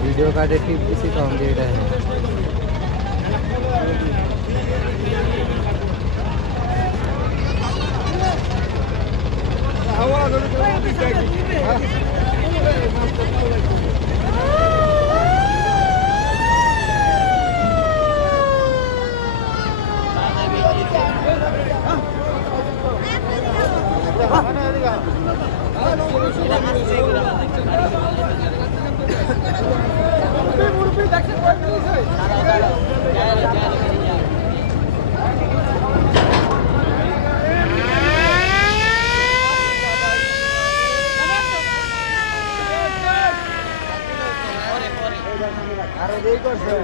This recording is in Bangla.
वीडियो का देखिए किसी का हम डेटा है हैं আরে দেই করছে।